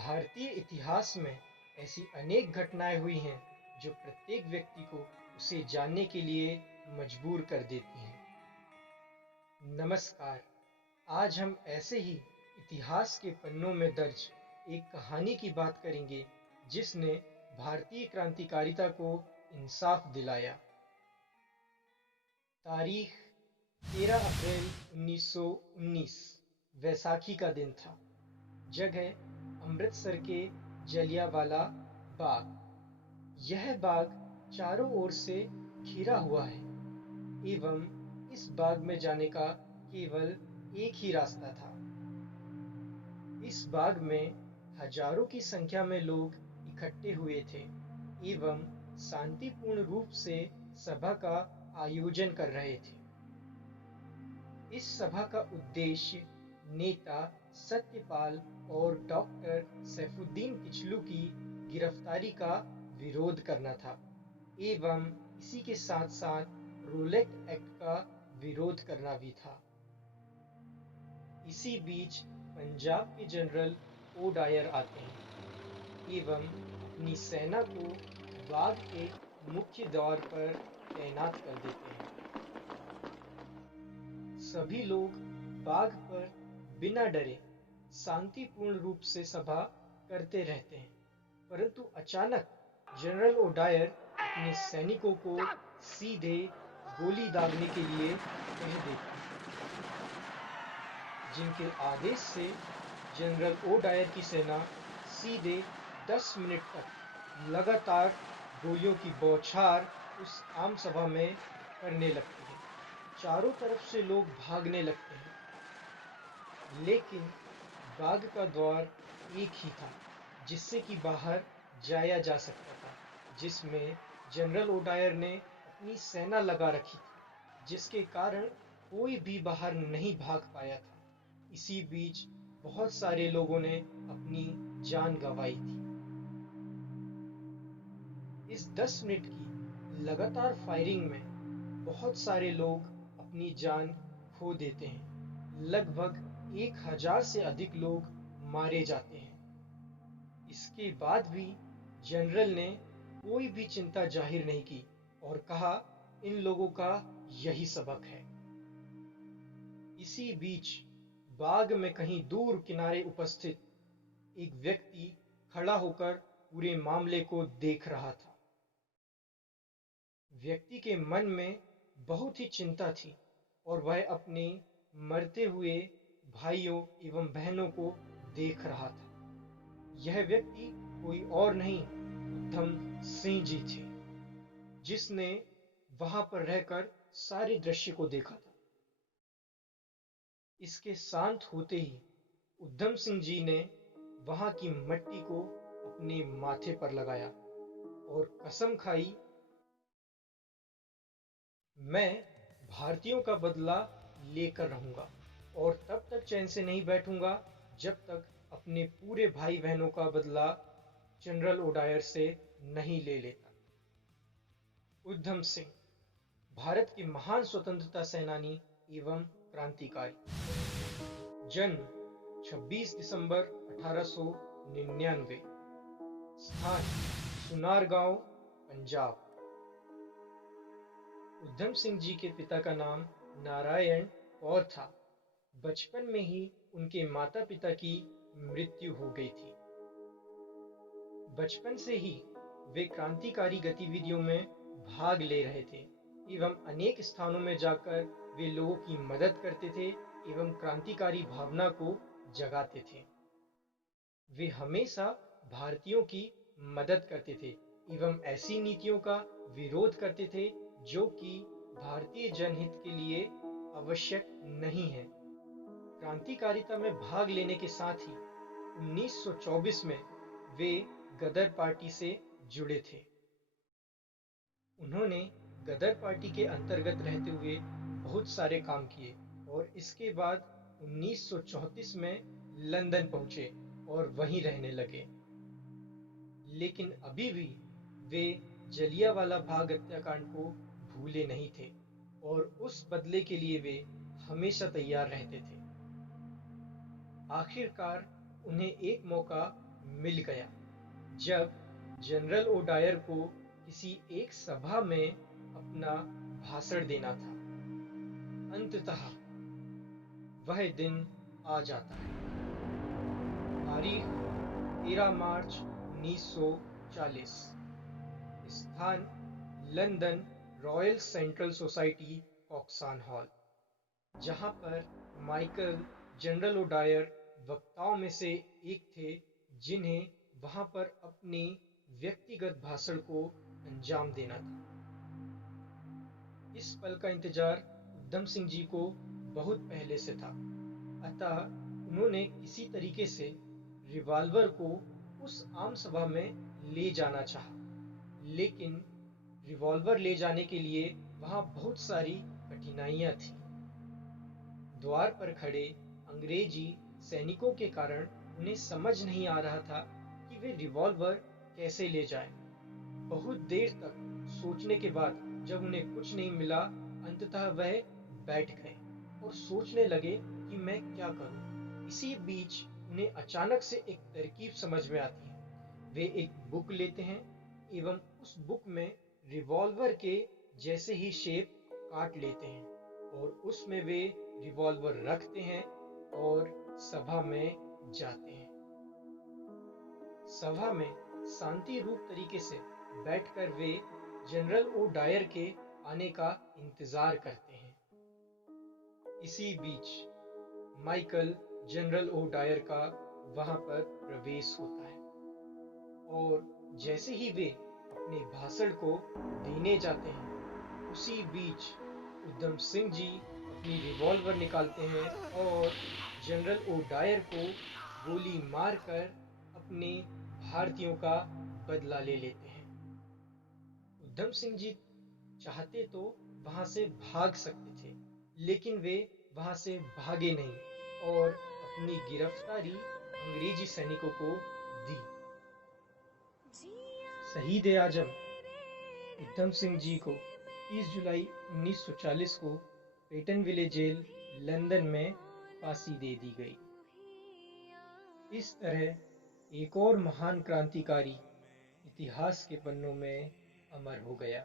भारतीय इतिहास में ऐसी अनेक घटनाएं हुई हैं जो प्रत्येक व्यक्ति को उसे जानने के लिए मजबूर कर देती हैं। नमस्कार। आज हम ऐसे ही इतिहास के पन्नों में दर्ज एक कहानी की बात करेंगे जिसने भारतीय क्रांतिकारिता को इंसाफ दिलाया। तारीख 13 अप्रैल 1919 वैसाखी का दिन था। जगह अमृतसर के जलियांवाला बाग। यह बाग चारों ओर से घिरा हुआ है एवं इस बाग में जाने का केवल एक ही रास्ता था। इस बाग में हजारों की संख्या में लोग इकट्ठे हुए थे एवं शांतिपूर्ण रूप से सभा का आयोजन कर रहे थे। इस सभा का उद्देश्य नेता सत्यपाल और डॉक्टर सैफुद्दीन किचलू की गिरफ्तारी का विरोध करना था एवं इसी के साथ साथ रोलेट एक्ट का विरोध करना भी था। इसी बीच पंजाब के जनरल ओ डायर आते हैं एवं अपनी सेना को बाग के मुख्य द्वार पर तैनात कर देते हैं। सभी लोग बाग पर बिना डरे शांतिपूर्ण रूप से सभा करते रहते हैं, परंतु अचानक जनरल ओडायर अपने सैनिकों को सीधे गोली दागने के लिए कह देते हैं, जिनके आदेश से जनरल ओडायर की सेना सीधे 10 मिनट तक लगातार गोलियों की बौछार उस आम सभा में करने लगती है। चारों तरफ से लोग भागने लगते हैं, लेकिन बाग का द्वार एक ही था जिससे कि बाहर जाया जा सकता था, जिसमें जनरल ओडायर ने अपनी सेना लगा रखी थी, जिसके कारण कोई भी बाहर नहीं भाग पाया था। इसी बीच बहुत सारे लोगों ने अपनी जान गंवाई थी। इस 10 मिनट की लगातार फायरिंग में बहुत सारे लोग अपनी जान खो देते हैं। लगभग 1000 से अधिक लोग मारे जाते हैं। इसके बाद भी जनरल ने कोई भी चिंता जाहिर नहीं की और कहा, इन लोगों का यही सबक है। इसी बीच बाग में कहीं दूर किनारे उपस्थित एक व्यक्ति खड़ा होकर पूरे मामले को देख रहा था। व्यक्ति के मन में बहुत ही चिंता थी और वह अपने मरते हुए भाइयों एवं बहनों को देख रहा था। यह व्यक्ति कोई और नहीं, उधम सिंह जी थे, जिसने वहां पर रहकर सारे दृश्य को देखा था। इसके शांत होते ही उधम सिंह जी ने वहां की मिट्टी को अपने माथे पर लगाया और कसम खाई, मैं भारतीयों का बदला लेकर रहूंगा और तब तक चैन से नहीं बैठूंगा जब तक अपने पूरे भाई बहनों का बदला जनरल ओडायर से नहीं ले लेता। उधम सिंह भारत के महान स्वतंत्रता सेनानी एवं क्रांतिकारी। जन्म 26 दिसंबर 1899। स्थान सुनारगांव, पंजाब। उधम सिंह जी के पिता का नाम नारायण कौर था। बचपन में ही उनके माता पिता की मृत्यु हो गई थी। बचपन से ही वे क्रांतिकारी गतिविधियों में भाग ले रहे थे एवं अनेक स्थानों में जाकर वे लोगों की मदद करते थे एवं क्रांतिकारी भावना को जगाते थे। वे हमेशा भारतीयों की मदद करते थे एवं ऐसी नीतियों का विरोध करते थे जो कि भारतीय जनहित के लिए आवश्यक नहीं है। क्रांतिकारिता में भाग लेने के साथ ही 1924 में वे गदर पार्टी से जुड़े थे। उन्होंने गदर पार्टी के अंतर्गत रहते हुए बहुत सारे काम किए और इसके बाद 1934 में लंदन पहुंचे और वहीं रहने लगे। लेकिन अभी भी वे जलियांवाला बाग हत्याकांड को भूले नहीं थे और उस बदले के लिए वे हमेशा तैयार रहते थे। आखिरकार उन्हें एक मौका मिल गया जब जनरल ओडायर को किसी एक सभा में अपना भाषण देना था। अंततः वह दिन आ जाता है। तारीख 13 मार्च 1940। स्थान London royal central society Caxton hall, जहां पर माइकल जनरल ओडायर वक्ताओं में से एक थे जिन्हें वहां पर अपने व्यक्तिगत भाषण को अंजाम देना था। इस पल का इंतजार उधम सिंह जी को बहुत पहले से था, अतः उन्होंने किसी तरीके से रिवॉल्वर को उस आम सभा में ले जाना चाहा, लेकिन रिवॉल्वर ले जाने के लिए वहां बहुत सारी कठिनाइयां थी। द्वार पर खड़े अंग्रेजी सैनिकों के कारण उन्हें समझ नहीं आ रहा था कि वे रिवॉल्वर कैसे ले जाएं। बहुत देर तक सोचने के बाद जब उन्हें कुछ नहीं मिला, अंततः वह बैठ गए और सोचने लगे कि मैं क्या करूं। इसी बीच उन्हें अचानक से एक तरकीब समझ में आती है। वे एक बुक लेते हैं एवं उस बुक में रिवॉल्वर के जैसे ही शेप काट लेते हैं और उसमें वे रिवॉल्वर रखते हैं और सभा में जाते हैं। सभा में शांति रूप तरीके से बैठकर वे जनरल ओडायर के आने का इंतजार करते हैं। इसी बीच माइकल जनरल ओडायर का वहां पर प्रवेश होता है और जैसे ही वे अपने भाषण को देने जाते हैं, उसी बीच उधम सिंह जी अपनी रिवॉल्वर निकालते हैं और जनरल ओडायर को गोली मारकर अपने भारतीयों का बदला ले लेते हैं। उधम सिंह जी चाहते तो वहां से भाग सकते थे, लेकिन वे वहां से भागे नहीं और अपनी गिरफ्तारी अंग्रेजी सैनिकों को दी। शहीद ए आजम उधम सिंह जी को 30 जुलाई 1940 को पेटनविले जेल लंदन में फांसी दे दी गई। इस तरह एक और महान क्रांतिकारी इतिहास के पन्नों में अमर हो गया।